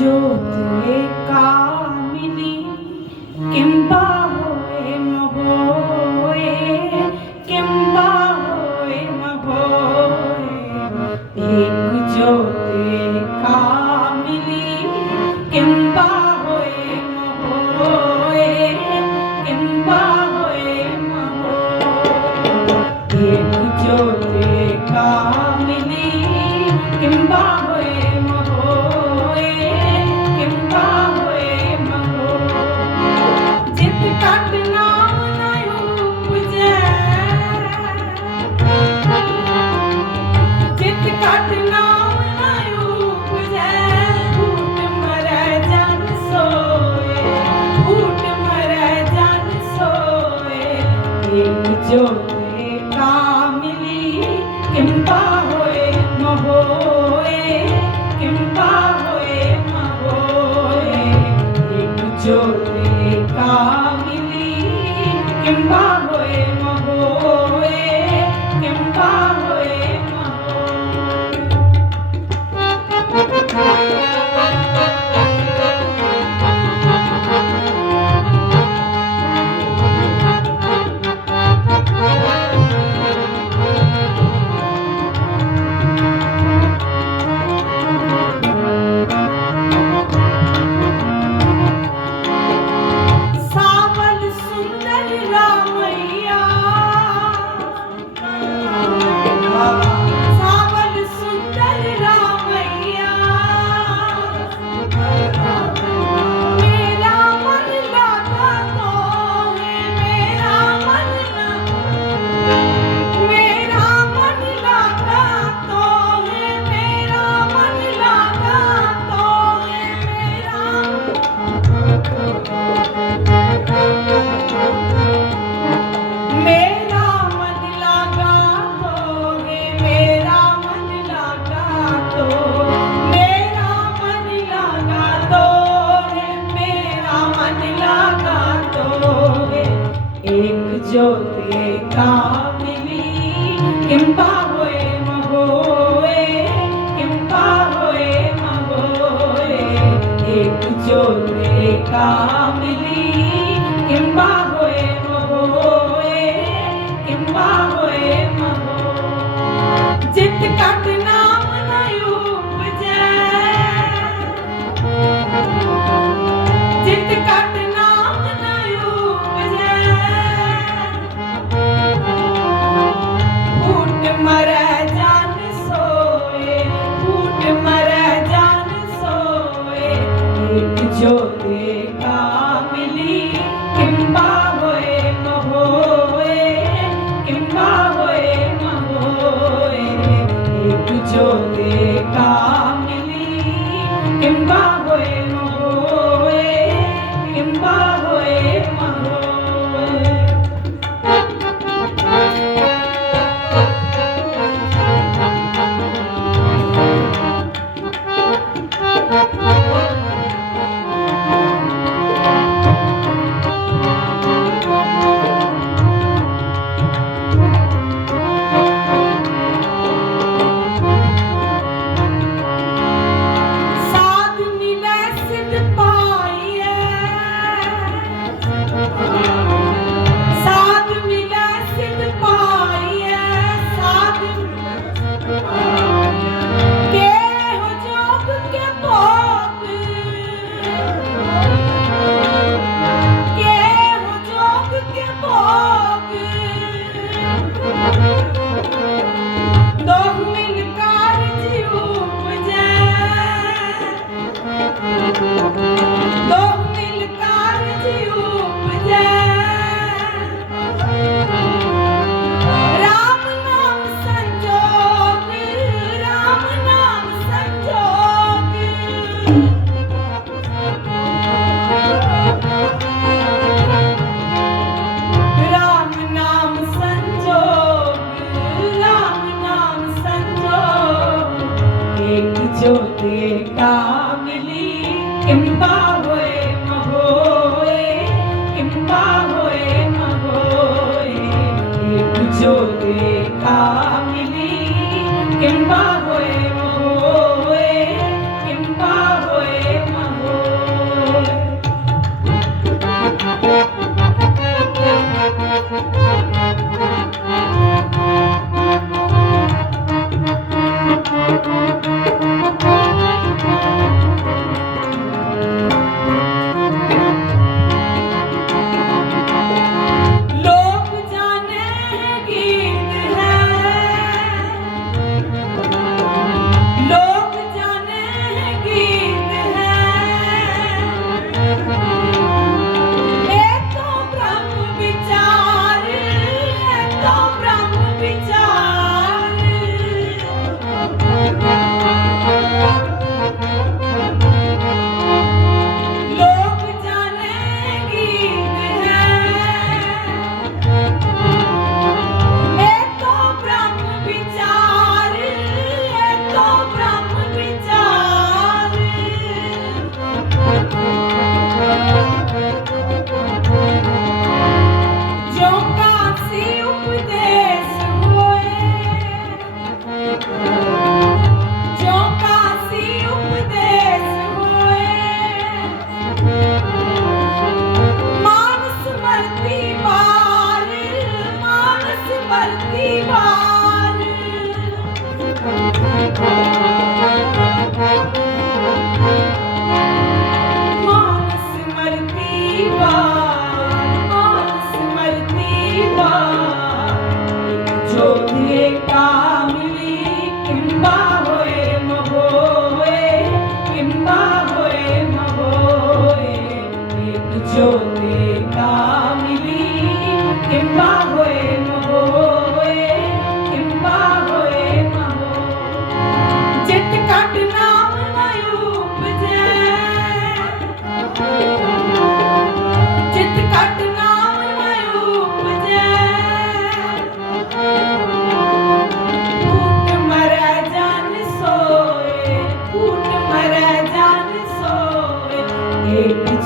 ज्योतिरे कामिनि किं पाहोये महोये किं पाहोये महोये एक ज्योतिरे कामिनि किं पाहोये महोये किं ज्योति कामिनी किं पाहोए महोए किं पाहोए महोए एक ज्योति कामिनी ਭੇਟਾ ਮਿਲੀ ਕਿੰਬਾ ਹੋਏ ਮਹੋਏ ਕਿੰਬਾ ਹੋਏ ਮਹੋਏ। ਇੱਕ ਜੋਤੇ ਕਾ ਮਿਲੀ ਕਿੰਬਾ ਹੋਏ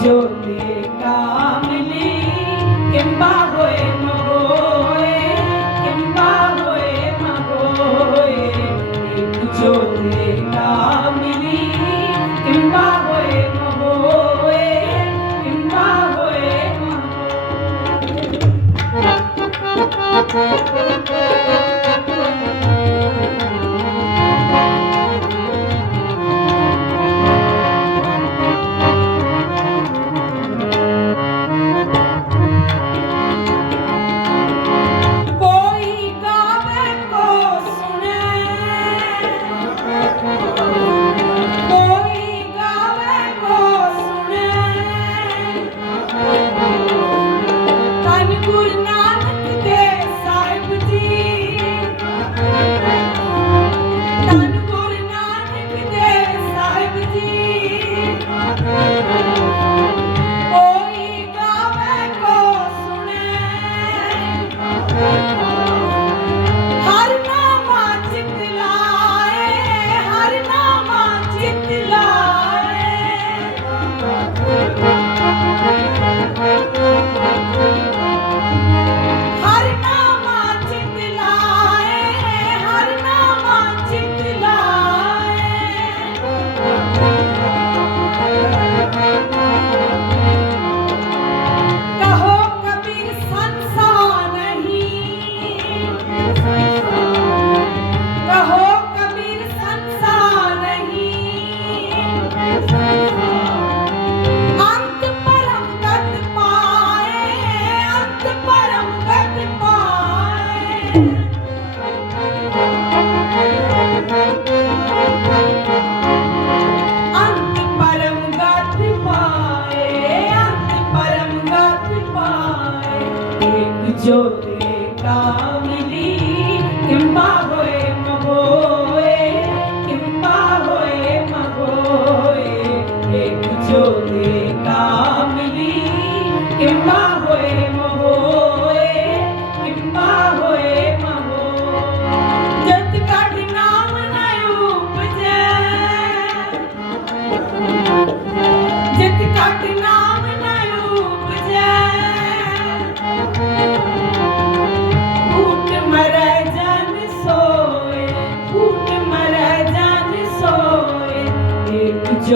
জ্যোতি কামিনী কিংবা হয়ে মহোয়ে কিংবা হয়ে মহোয়ে জ্যোতি কামিনী কিংবা হয়ে মহোয়ে কিংবা হয়ে মহোয়ে